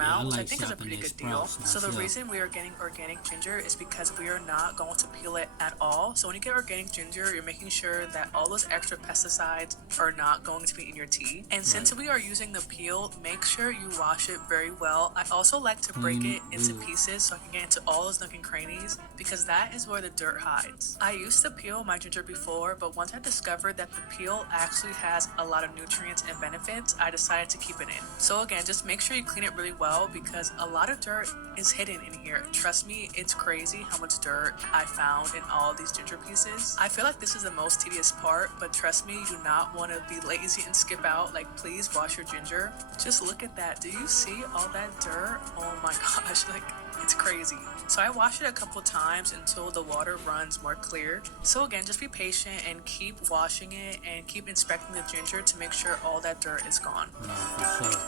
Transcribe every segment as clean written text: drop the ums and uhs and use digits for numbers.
Yeah, I amount, which I like think is a shopping pretty at good deal. Sprouts So the myself. reason we are getting organic ginger is because we are not going to peel it at all. So when you get organic ginger, you're making sure that all those extra pesticides are not going to be in your tea. And since Right. we are using the peel, make sure you wash it very well. I also like to break Clean it it into good. pieces so I can get into all those nook and crannies because that is where the dirt hides. I used to peel my ginger before, but once I discovered that the peel actually has a lot of nutrients and benefits, I decided to keep it in. So again, just make sure you clean it really well because a lot of dirt is hidden in here. Trust me, it's crazy how much dirt I found in all these ginger pieces. I feel like this is the most tedious part, but trust me, you do not want to be lazy and skip out. Like, please wash your ginger. Just look at that. Do you see all that dirt? Oh my gosh, like, it's crazy. So I wash it a couple times until the water runs more clear. So again, just be patient and keep washing it and keep inspecting the ginger to make sure all that dirt is gone. No, for sure.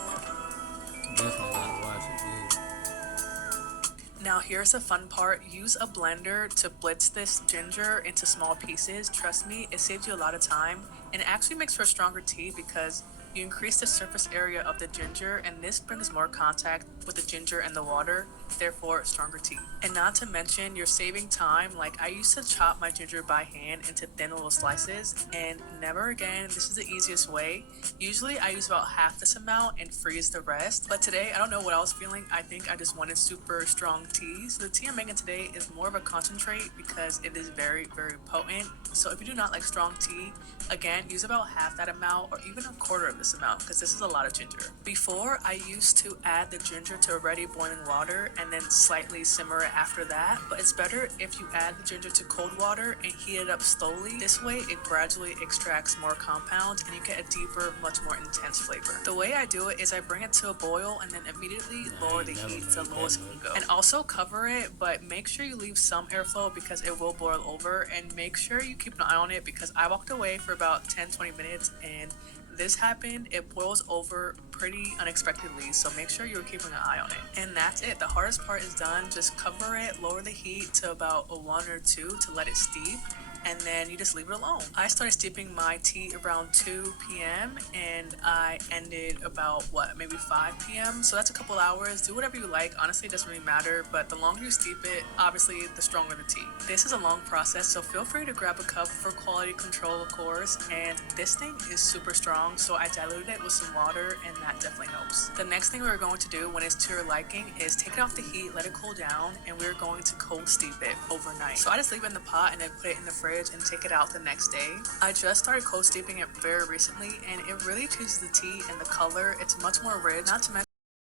Definitely gotta wash it good. Now here's the fun part. Use a blender to blitz this ginger into small pieces. Trust me, it saves you a lot of time and it actually makes for a stronger tea because you increase the surface area of the ginger and this brings more contact with the ginger and the water, therefore stronger tea. And not to mention you're saving time. Like I used to chop my ginger by hand into thin little slices and never again. This is the easiest way. Usually I use about half this amount and freeze the rest. But today I don't know what I was feeling. I think I just wanted super strong tea. So the tea I'm making today is more of a concentrate because it is very, very potent. So if you do not like strong tea, again, use about half that amount or even a quarter of this amount because this is a lot of ginger. Before, I used to add the ginger to already boiling water and then slightly simmer it after that. But it's better if you add the ginger to cold water and heat it up slowly. This way, it gradually extracts more compounds and you get a deeper, much more intense flavor. The way I do it is I bring it to a boil and then immediately Yeah, I lower the ain't never heat to the made that lowest it can much. go. And also cover it, but make sure you leave some airflow because it will boil over. And make sure you keep an eye on it because I walked away for about 10-20 minutes and this happened. It boils over pretty unexpectedly, so make sure you're keeping an eye on it. And that's it. The hardest part is done. Just cover it, lower the heat to about a 1 or 2 to let it steep, and then you just leave it alone. I started steeping my tea around 2 p.m. and I ended about what, maybe 5 p.m. So that's a couple hours. Do whatever you like. Honestly, it doesn't really matter, but the longer you steep it, obviously, the stronger the tea. This is a long process, so feel free to grab a cup for quality control, of course. And this thing is super strong, so I diluted it with some water, and that definitely helps. The next thing we're going to do when it's to your liking is take it off the heat, let it cool down, and we're going to cold steep it overnight. So I just leave it in the pot and then put it in the fridge and take it out the next day. I just started cold steeping it very recently and it really changes the tea and the color. It's much more rich. Not to mention